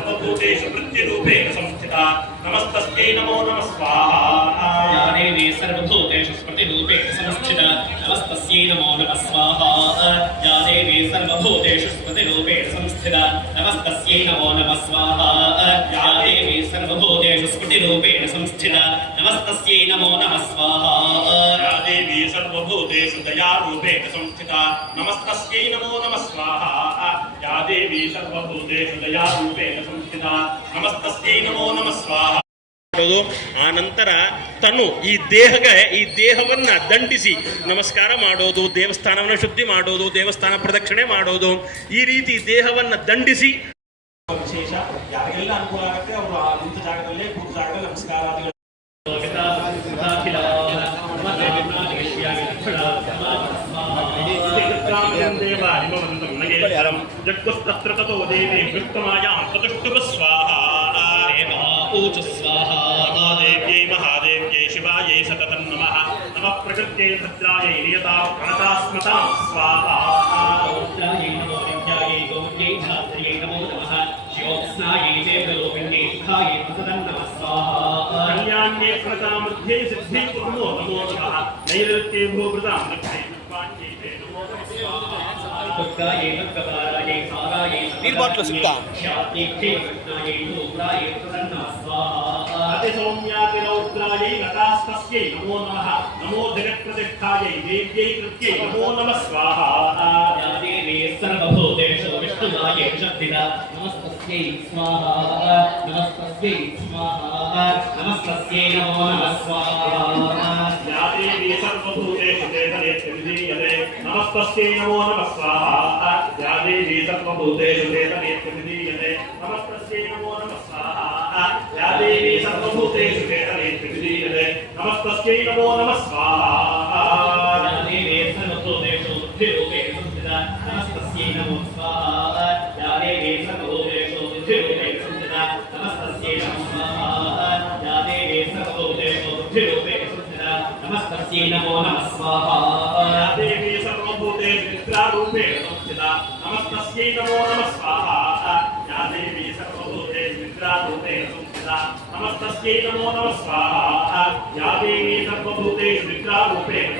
सर्वभूतेषु वृत्तिरूपेण संस्थिता नमस्तस्यै नमो नमः स्वाहा या देवी सर्वभूतेषु स्मृतिरूपेण संस्थिता नमस्तस्यै नमो नमः स्वाहा या देवी सर्वभूतेषु स्मृतिरूपेण संस्थिता नमस्तस्यै नमो नमः स्वाहा या देवी सर्वभूतेषु स्मृतिरूपेण संस्थिता नमस्तस्यै नमो नमः स्वाहा या देवी सर्वभूतेषु दयारूपेण संस्थिता नमस्तस्यै नमो नमः स्वाहा या देवी सर्वभूतेषु दयारूपेण संस्थिता नमस्तस्यै नमो नमः स्वाहा ಆ ನಂತರ ತನು ಈ ದೇಹವನ್ನ ದಂಡಿಸಿ ನಮಸ್ಕಾರ ಮಾಡೋದು, ದೇವಸ್ಥಾನವನ್ನು ಶುದ್ಧಿ ಮಾಡೋದು, ದೇವಸ್ಥಾನ ಪ್ರದಕ್ಷಿಣೆ ಮಾಡೋದು, ಈ ರೀತಿ ದೇಹವನ್ನ ದಂಡಿಸಿ ವಿಶೇಷ ಯಾರಿಗೆಲ್ಲ ಅನುಕೂಲ ಆಗುತ್ತೆ ಅವರು ಆ ನಿಂತ ಜಾಗದಲ್ಲೇ ಕೂತ ಜಾಗದಲ್ಲಿ ನಮಸ್ಕಾರಾದಿಗಳು ಜಗ್ಗುಸ್ತತ್ರ ತತೋ ದೇವಿ ವೃತ್ತಮಾಯಾಂ ಪ್ರತಿಷ್ಠುಭ ಸ್ವಾಹಾ ऊच स्वाहा महादेव्यै महादेव्यै शिवायै सततं नमः नमः प्रकृत्यै भद्रायै नियता प्रणतास्मतां स्वाहा रुद्रायै नमो विद्यायै गोमत्यै धात्र्यै नमो नमः ज्योत्स्नायै देवलोकिन्यै सुखायै सततं नमः स्वाहा कल्याण्यै प्रणतामध्ये सिद्ध्यै नमो नमः नैऋत्ये भूभृतां लक्ष्यै निर्वाण्यै नमो नमः स्वाहा पुत्रायै भक्तपारायै सारायै निर्वाट्ल सिद्धा ख्यात्यै कृष्णायै धूम्रायै सततं नमः सौम्यातिरौद्रायै नटास्तस्यै नमो नमः नमो जगत्प्रतिष्ठायै देव्यै कृत्यै नमो नमः स्वाहा या देवी सर्वभूतेषु विष्णुदायै शक्तिदा नमस्तस्यै स्वाहा नमस्तस्यै स्वाहा नमस्तस्यै नमो नमः स्वाहा या देवी सर्वभूतेषु चेतनेषु विधीयते नमस्तस्यै नमो नमः स्वाहा या देवी सर्वभूतेषु चेतनेषु विधीयते नमस्तस्यै नमो नमः स्वाहा या देवी सर्वभूतेषु चेतनेषु विधीयते नमस्तस्यै नमो नमः स्वाहा या देवी सर्वभूतेषु बुद्धिरूपेण संस्थिता नमस्तस्यै नमो स्वाहा या देवी सर्वभूतेषु बुद्धिरूपेण संस्थिता नमस्तस्यै नमो स्वाहा या देवी सर्वभूतेषु बुद्धिरूपेण संस्थिता नमस्तस्यै नमो नमः स्वाहा या देवी सर्वभूतेषु निद्रारूपेण संस्थिता नमस्तस्यै नमो नमः स्वाहा या देवी सर्वभूतेषु निद्रारूपेण संस्थिता नमस्तस्यै नमो नमः स्वाहा या देवी सर्वभूतेषु निद्रारूपेण